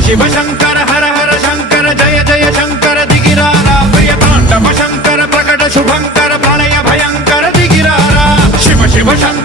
शिव शंकर हर हर शंकर जय जय शंकर दिगिरारा प्रिय तांडव शंकर प्रकट शुभंकर प्रलय भयंकर दिगिरारा शिव शिव शंकर